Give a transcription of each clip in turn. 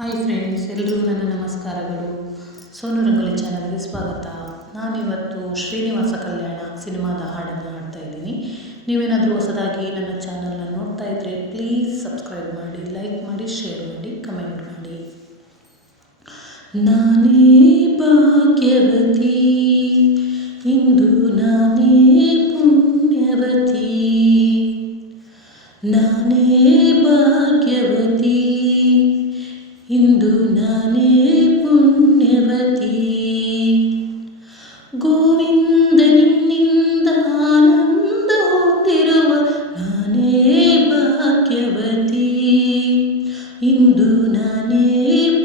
Hi friends, ಎಲ್ರಿಗೂ ನನ್ನ ನಮಸ್ಕಾರಗಳು. ಸೋನು ರಂಗೋಲಿ ಚಾನಲ್ಗೆ ಸ್ವಾಗತ. ನಾನಿವತ್ತು ಶ್ರೀನಿವಾಸ ಕಲ್ಯಾಣ ಸಿನಿಮಾದ ಹಾಡನ್ನು ಹಾಡ್ತಾ ಇದ್ದೀನಿ. ನೀವೇನಾದರೂ ಹೊಸದಾಗಿ ನನ್ನ ಚಾನಲ್ನ ನೋಡ್ತಾ ಇದ್ದರೆ ಪ್ಲೀಸ್ ಸಬ್ಸ್ಕ್ರೈಬ್ ಮಾಡಿ, ಲೈಕ್ ಮಾಡಿ, ಶೇರ್ ಮಾಡಿ, ಕಮೆಂಟ್ ಮಾಡಿ. ನಾನೇ ಭಾಗ್ಯವತಿ, ಇಂದು ನಾನೇ ಪುಣ್ಯವತಿ. ನಾನೇ ಭಾಗ್ಯವತಿ, ಇಂದು ನಾನೇ ಪುಣ್ಯವತಿ. ಗೋವಿಂದ ನಿನ್ನಿಂದ ಆನಂದ ಹೊಂದಿರುವ ನಾನೇ ಭಾಗ್ಯವತಿ, ಇಂದು ನಾನೇ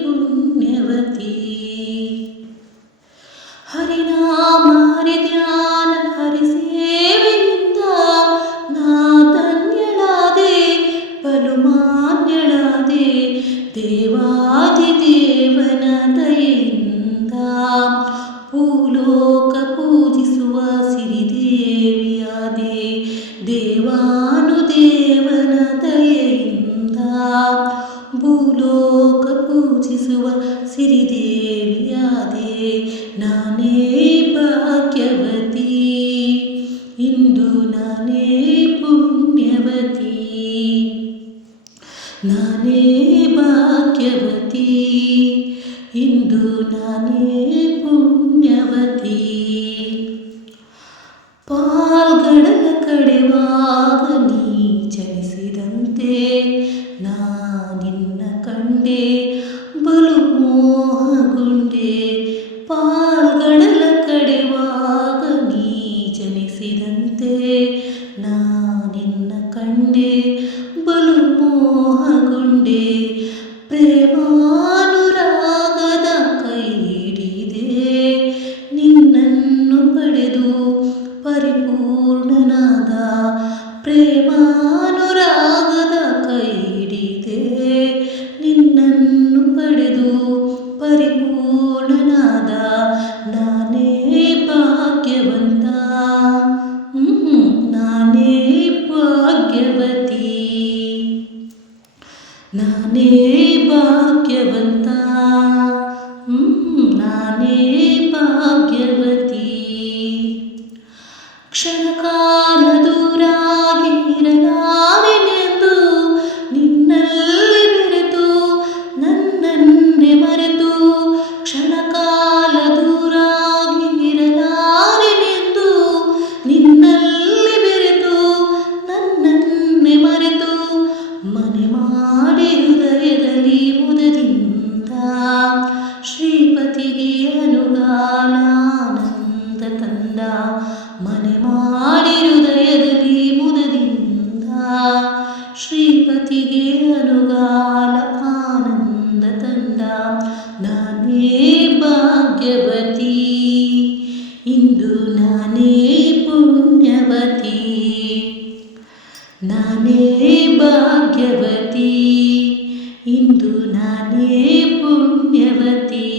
ಪುಣ್ಯವತಿ. ಹರಿನಾಮ ಹರಿಧ್ಯಾನ ಹರಿಸೇವೆಯಿಂದ ನಾ ಧನ್ಯಳಾದೆ, ಬಲು ಮಾನ್ಯಳಾದೆ. ದೇವಾದಿದೇವನ ದಯೆಯಿಂದ ಭೂಲೋಕ ಪೂಜಿಸುವ ಸಿರಿದೇವಿಯಾದೆ. ದೇವಾನುದೇವನ ದಯೆಯಿಂದ ಭೂಲೋಕ ಪೂಜಿಸುವ ಸಿರಿದೇವಿಯಾದೆ. ನಾನೇ ಭಾಗ್ಯವತಿ, ಇಂದು ನಾನೇ ಪುಣ್ಯವತಿ. ನಾನೇ ಭಾಗ್ಯವತಿ, ಇಂದು ನಾನೇ ಪುಣ್ಯವತಿ. ಪಾಲ್ಗಡಲ ಕಡೆವಾಗ ನೀ ಚಲಿಸಿದಂತೆ ನಾ ನಿನ್ನ ಕಂಡೆ, ಬಲು ಮೋಹಗೊಂಡೆ. ಪಾಲ್ಗಡಲ ಕಡೆವಾಗ ನೀ ಚಲಿಸಿದಂತೆ ನಾ ನಿನ್ನ ಕಂಡೆ, ಬಲು ಮೋಹಗೊಂಡೆ. ಪ್ರೇಮಾನುರಾಗದ ಕೈ ಹಿಡಿದೆ, ನಿನ್ನನ್ನು ಪಡೆದು ಪರಿಪೂರ್ಣನಾದ. ಪ್ರೇಮಾನುರಾಗದ ಕೈ ಹಿಡಿದೆ, ನಿನ್ನನ್ನು ಪಡೆದು ಪರಿಪೂರ್ಣನಾದ. ನಾನೇ ಭಾಗ್ಯವಂತ, ನಾನೇ ಭಾಗ್ಯವತಿ. ನಾನೇ ಭಾಗ್ಯವಂತ, ನಾನೇ ಭಾಗ್ಯವತಿ. ಕ್ಷಣಕಾಲ ದೂರಾಗಿ ಇರಲಾರೆನೆಂದು ನಿನ್ನಲ್ಲಿ ಬೆರೆತು ನನ್ನನ್ನೇ ಮರೆತು. ಕ್ಷಣಕಾಲ ದೂರಾಗಿ ಇರಲಾರೆನೆಂದು ನಿನ್ನಲ್ಲಿ ಬೆರೆತು ನನ್ನನ್ನೇ ಮರೆತು. ಮನೆ ಮಾಡಿ ಹೃದಯದಲ್ಲಿ ಮುದದಿಂದ ಶ್ರೀಪತಿಗೆ ಅನುಗಾಲ ಆನಂದ ತಂದ. ಮನೆ ಮಾಡಿ ಹೃದಯದಲ್ಲಿ ಮುದದಿಂದ ಶ್ರೀಪತಿಗೆ ಅನುಗಾಲ ಆನಂದ ತಂದ. ನಾನೇ ಭಾಗ್ಯವತಿ, ಇಂದು ನಾನೇ ಪುಣ್ಯವತಿ. ನಾನೇ ಭಾಗ್ಯವತಿ, ಇಂದು ನಾನೇ ಪುಣ್ಯವತಿ.